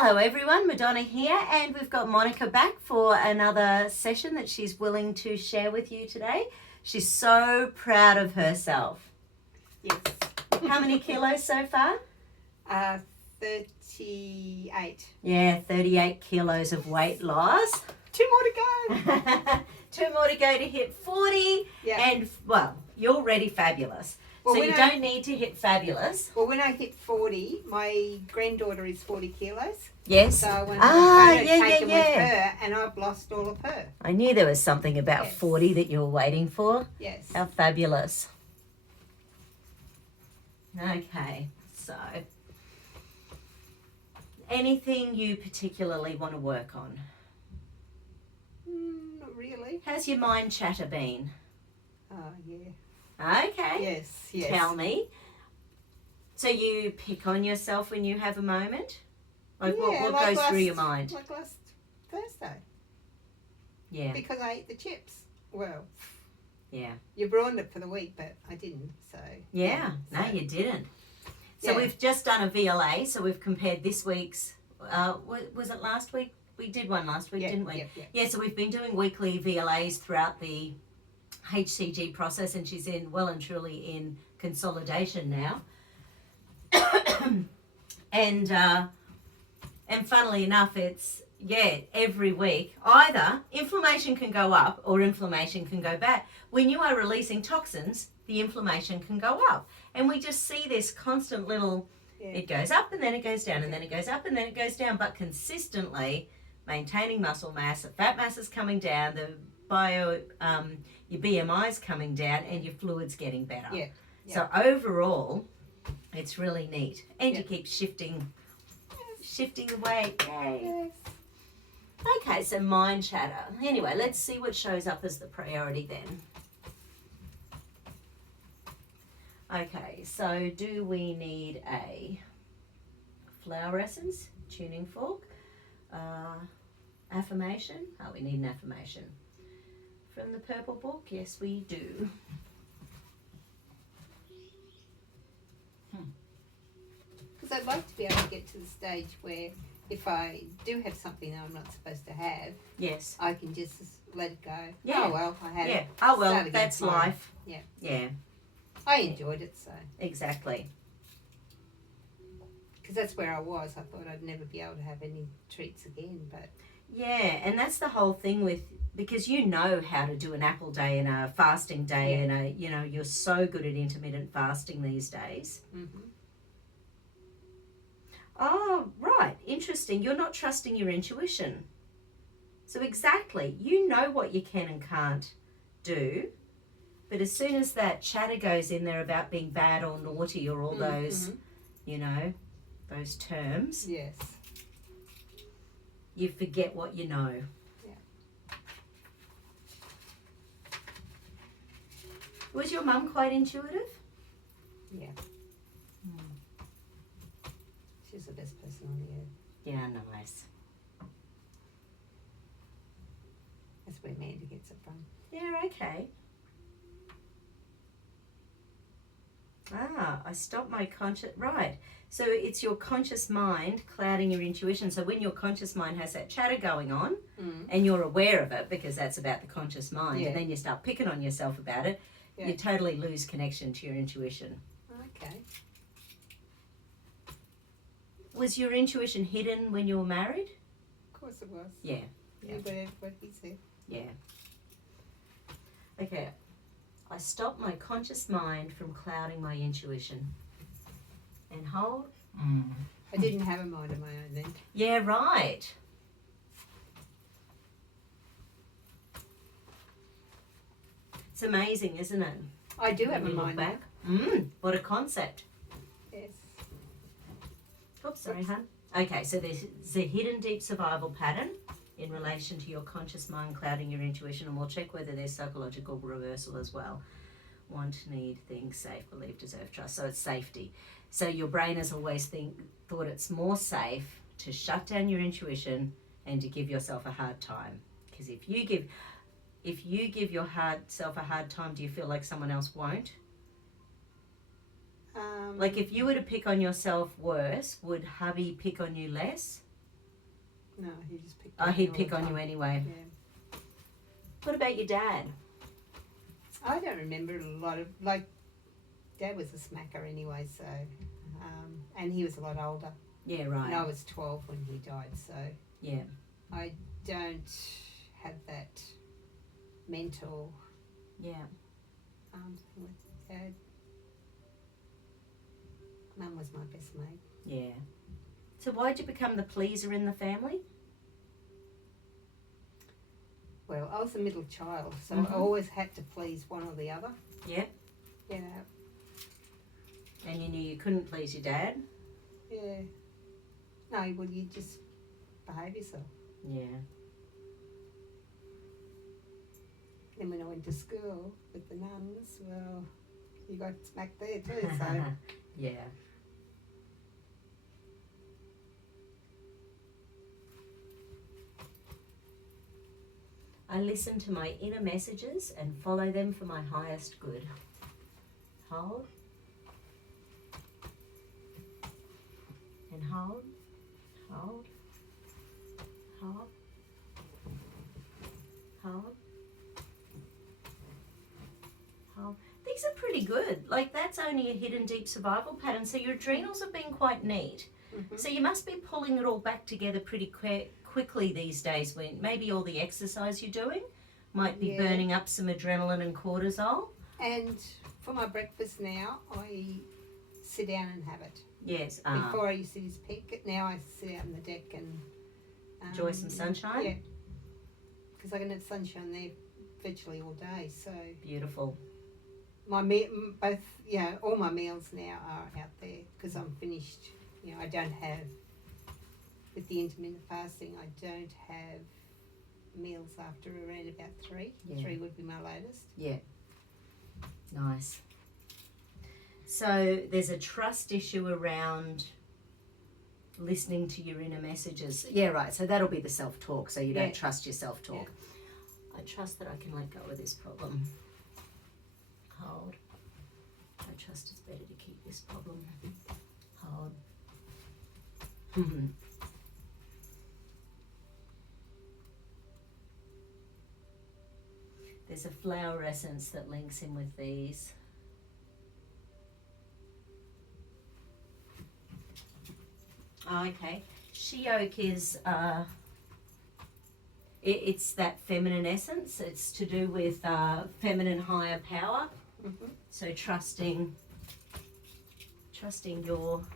Hello everyone, Madonna here, and we've got Monica back for another session that she's willing to share with you today. She's so proud of herself. Yes. How many kilos so far? 38. Yeah, 38 kilos of weight loss. 2 more to go. 2 more to go to hit 40. Yeah. And, well, you're already fabulous. Well, so you don't need to hit fabulous. Well, when I hit 40, my granddaughter is 40 kilos. Yes. So when I taken with her, and I've lost all of her. I knew there was something about 40 that you were waiting for. Yes. How fabulous. Okay, so anything you particularly want to work on? Not really. How's your mind chatter been? Oh, yeah. Okay. Yes. Tell me. So you pick on yourself when you have a moment? Like what goes through your mind? Like last Thursday. Yeah. Because I ate the chips. Well, yeah. You ruined it for the week, but I didn't, so. Yeah. No, you didn't. So we've just done a VLA, so we've compared this week's, was it last week? We did one last week, didn't we? Yeah, so we've been doing weekly VLAs throughout the HCG process, and she's well and truly in consolidation now. And funnily enough, it's, every week, either inflammation can go up or inflammation can go back. When you are releasing toxins, the inflammation can go up. And we just see this constant little, it goes up and then it goes down and then it goes up and then it goes down, but consistently maintaining muscle mass, the fat mass is coming down, your BMI is coming down, and your fluid's getting better. Yeah. So overall, it's really neat. And you keep shifting the weight. Yay. Yes. Okay, so mind chatter. Anyway, let's see what shows up as the priority then. Okay, so do we need a flower essence, tuning fork, affirmation? Oh, we need an affirmation. From the purple book, yes we do. Because I'd like to be able to get to the stage where if I do have something that I'm not supposed to have, yes, I can just let it go. Yeah. Oh well, I had it. Oh well, that's tomorrow. life. Yeah. Yeah. I enjoyed it, so. Exactly. Because that's where I was. I thought I'd never be able to have any treats again, but. Yeah, and that's the whole thing with, because you know how to do an apple day and a fasting day and you're so good at intermittent fasting these days. Mm-hmm. Oh, right. Interesting. You're not trusting your intuition. So exactly, you know what you can and can't do, but as soon as that chatter goes in there about being bad or naughty or all those, those terms, yes, you forget what you know. Yeah. Was your mum quite intuitive? Yeah. She's the best person on the earth. Yeah, nice. That's where Mandy gets it from. Yeah, okay. I stopped my conscious... Right. So it's your conscious mind clouding your intuition. So when your conscious mind has that chatter going on and you're aware of it, because that's about the conscious mind, and then you start picking on yourself about it, you totally lose connection to your intuition. Okay. Was your intuition hidden when you were married? Of course it was. Yeah. What he said. Yeah. Okay. I stopped my conscious mind from clouding my intuition. And hold. I didn't have a mind of my own then. Yeah, right. It's amazing, isn't it? I do have a mind back. What a concept. Yes. Oops, sorry, hon. Okay, so there's a hidden deep survival pattern in relation to your conscious mind clouding your intuition, and we'll check whether there's psychological reversal as well. Want, need, think, safe, believe, deserve, trust. So it's safety. So your brain has always thought it's more safe to shut down your intuition and to give yourself a hard time. Because if you give yourself a hard time, do you feel like someone else won't? Like if you were to pick on yourself worse, would hubby pick on you less? No, he just picked Oh, on he'd me pick all the on you time. anyway. Yeah. What about your dad? I don't remember a lot of, like, Dad was a smacker anyway, so, and he was a lot older. Yeah, right. And I was 12 when he died, so Yeah. I don't have that mental Yeah. thing with Dad. Mum was my best mate. Yeah. So why did you become the pleaser in the family? Well, I was the middle child, so Mhm. I always had to please one or the other. Yeah. You know, And you knew you couldn't please your dad? yeah. No, well, you just behave yourself. Yeah. Then when I went to school with the nuns, well, you got smacked there too, so. Yeah. I listen to my inner messages and follow them for my highest good. Hold. And hold. Hold. Hold. Hold. Hold. These are pretty good. Like, that's only a hidden deep survival pattern. So your adrenals have been quite neat. Mhm. So you must be pulling it all back together pretty quickly these days, when maybe all the exercise you're doing might be Yeah. burning up some adrenaline and cortisol. And for my breakfast now, I sit down and have it. Yes. Before I used to just pick. Now I sit out on the deck and enjoy some sunshine. Yeah, because I can have sunshine there virtually all day. So Beautiful. my all my meals now are out there because I'm finished. You know, I don't have, with the intermittent fasting, I don't have meals after around about 3. Yeah. 3 would be my latest. Yeah. Nice. So there's a trust issue around listening to your inner messages. Yeah, right. So that'll be the self-talk. So you don't Yeah. trust your self-talk. I trust that I can let go of this problem. Hold. I trust it's better to keep this problem. Hold. There's a flower essence that links in with these. Oh, okay. She oak is it's that feminine essence. It's to do with feminine higher power. Mm-hmm. So trusting yourself,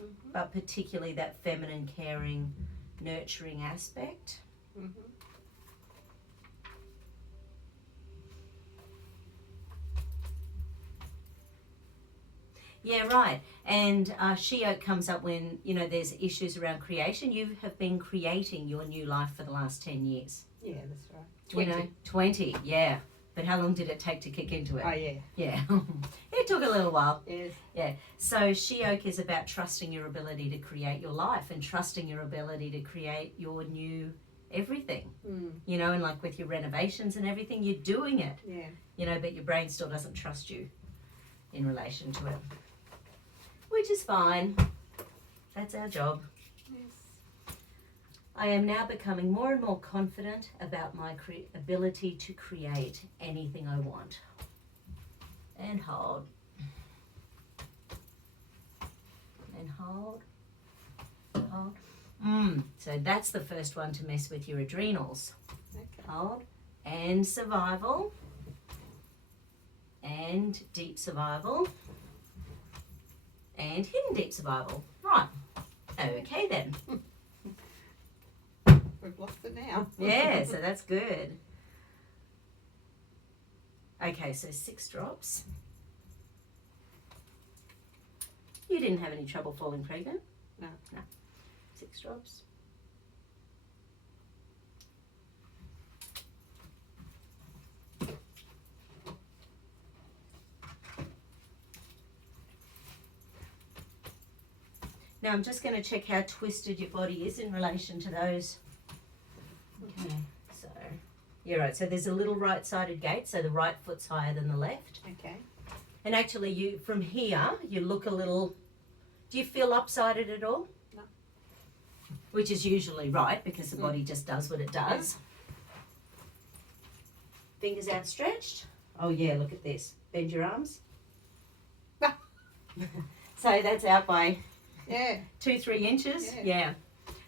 Mm-hmm. but particularly that feminine, caring, nurturing aspect. Mm-hmm. Yeah, right. And she oak comes up when, you know, there's issues around creation. You have been creating your new life for the last 10 years. Yeah, that's right. 20. You know, 20, yeah. But how long did it take to kick into it? Oh, yeah. Yeah. It took a little while. Yes. Yeah. So she oak is about trusting your ability to create your life and trusting your ability to create your new everything. Mm. You know, and like with your renovations and everything, you're doing it. Yeah. You know, but your brain still doesn't trust you in relation to it. Which is fine. That's our job. Yes. I am now becoming more and more confident about my ability to create anything I want. And hold. And hold. Hold. So that's the first one to mess with your adrenals. Okay. Hold. And survival. And deep survival. And hidden deep survival. Right. Okay then. We've lost it now. Yeah, so that's good. Okay, so 6 drops. You didn't have any trouble falling pregnant? No. No. 6 drops. Now I'm just going to check how twisted your body is in relation to those. Okay, so, yeah, right. So there's a little right-sided gait, so the right foot's higher than the left. Okay. And actually, you from here, you look a little Do you feel lopsided at all? No. Which is usually right because the body just does what it does. Fingers outstretched. Oh yeah, look at this. Bend your arms. So that's out by 2-3 inches. Yeah.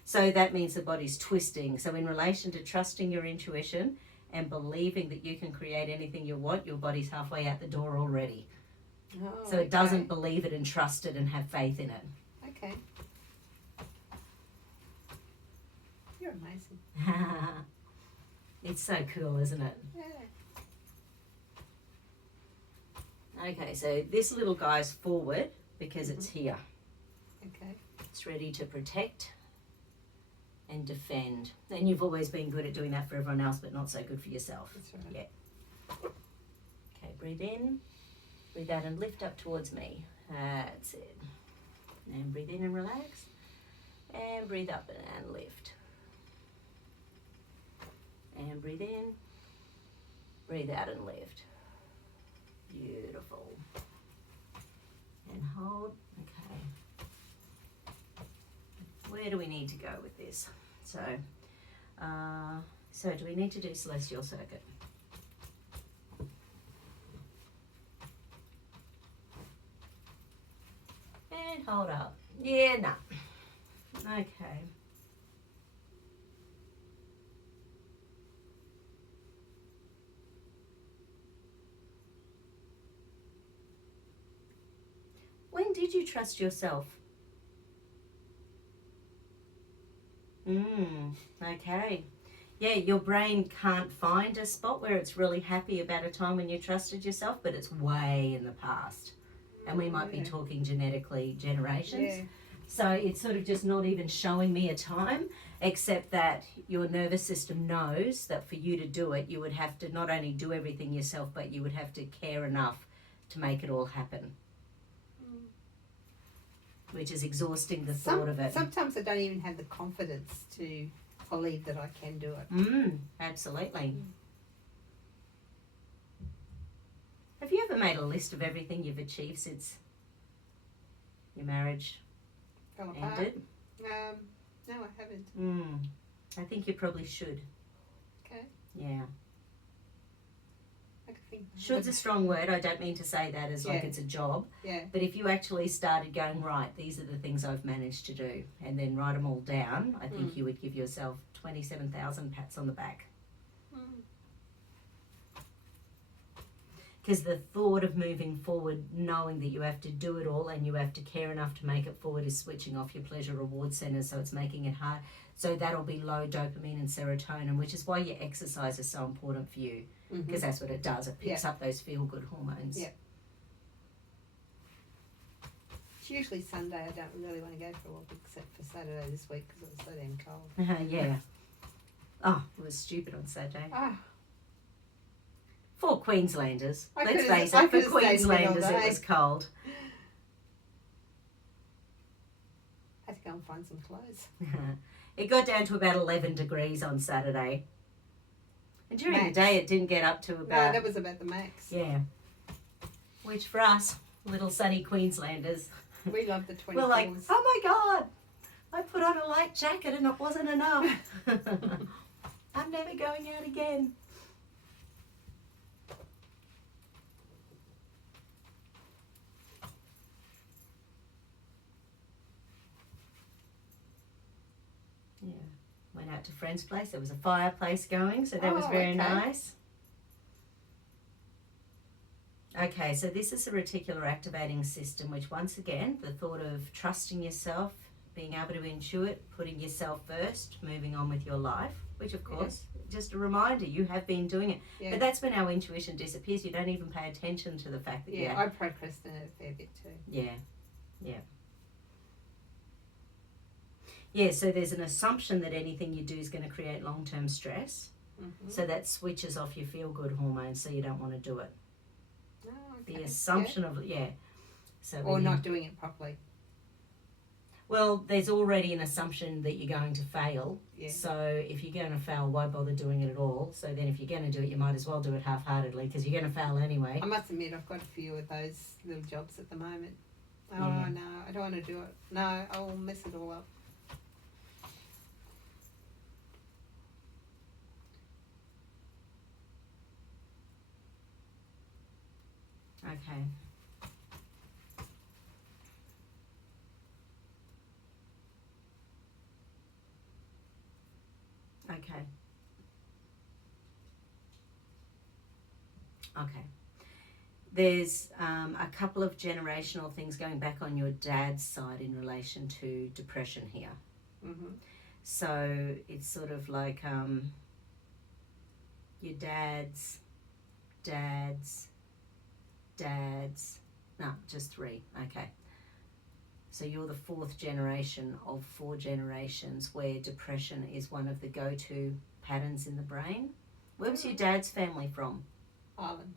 So that means the body's twisting. So in relation to trusting your intuition and believing that you can create anything you want, your body's halfway out the door already. Oh, So it doesn't believe it and trust it and have faith in it. Okay. You're amazing. It's so cool, isn't it? Yeah. Okay, so this little guy's forward because it's here. Okay. It's ready to protect and defend. And you've always been good at doing that for everyone else, but not so good for yourself. That's right. Yeah. Okay, breathe in, breathe out and lift up towards me. That's it. And breathe in and relax. And breathe up and lift. And breathe in, breathe out and lift. Beautiful. And hold. Okay. Where do we need to go with this? So do we need to do celestial circuit? And hold up. Yeah, no. Okay. When did you trust yourself? Okay. Yeah, your brain can't find a spot where it's really happy about a time when you trusted yourself, but it's way in the past. And we might be talking genetically generations. Yeah. So it's sort of just not even showing me a time, except that your nervous system knows that for you to do it, you would have to not only do everything yourself, but you would have to care enough to make it all happen. Which is exhausting the thought of it. Sometimes I don't even have the confidence to believe that I can do it. Absolutely. Have you ever made a list of everything you've achieved since your marriage Fell apart. ended? No, I haven't. I think you probably should. Okay. Yeah. I could think. Should's a strong word. I don't mean to say that as like it's a job. Yeah. But if you actually started going, right, these are the things I've managed to do, and then write them all down, I think you would give yourself 27,000 pats on the back. Because the thought of moving forward, knowing that you have to do it all and you have to care enough to make it forward, is switching off your pleasure reward centers, so it's making it hard. So that'll be low dopamine and serotonin, which is why your exercise is so important for you, because that's what it does. It picks up those feel-good hormones. Yeah. It's usually Sunday. I don't really want to go for a walk except for Saturday this week because it was so damn cold. Yeah. Oh, it was stupid on Saturday. Ah. For Queenslanders. I Let's could've- face I it, for could've stayed in bed all Queenslanders it day. was cold. I had to go and find some clothes. It got down to about 11 degrees on Saturday. And during Max. the day it didn't get up to No, about... that was about the max. Yeah. Which for us, little sunny Queenslanders, We love the 24s. we're like, oh my God, I put on a light jacket and it wasn't enough. I'm never going out again. Yeah. Went out to a friend's place. There was a fireplace going, so that was very nice. Okay, so this is a reticular activating system, which once again, the thought of trusting yourself, being able to intuit, putting yourself first, moving on with your life, which of course, just a reminder, you have been doing it. Yeah. But that's when our intuition disappears. You don't even pay attention to the fact that I procrastinate a fair bit too. Yeah, so there's an assumption that anything you do is going to create long-term stress. So that switches off your feel-good hormones, so you don't want to do it. Oh, okay. The assumption of, So or not doing it properly. Well, there's already an assumption that you're going to fail. Yeah. So if you're going to fail, why bother doing it at all? So then if you're going to do it, you might as well do it half-heartedly because you're going to fail anyway. I must admit, I've got a few of those little jobs at the moment. Oh Yeah. no, I don't want to do it. No, I'll mess it all up. Okay. Okay. Okay. There's a couple of generational things going back on your dad's side in relation to depression here. Mhm. So it's sort of like your dad's, no, just 3. Okay. So you're the 4th generation of 4 generations where depression is one of the go-to patterns in the brain. Where was your dad's family from? Ireland.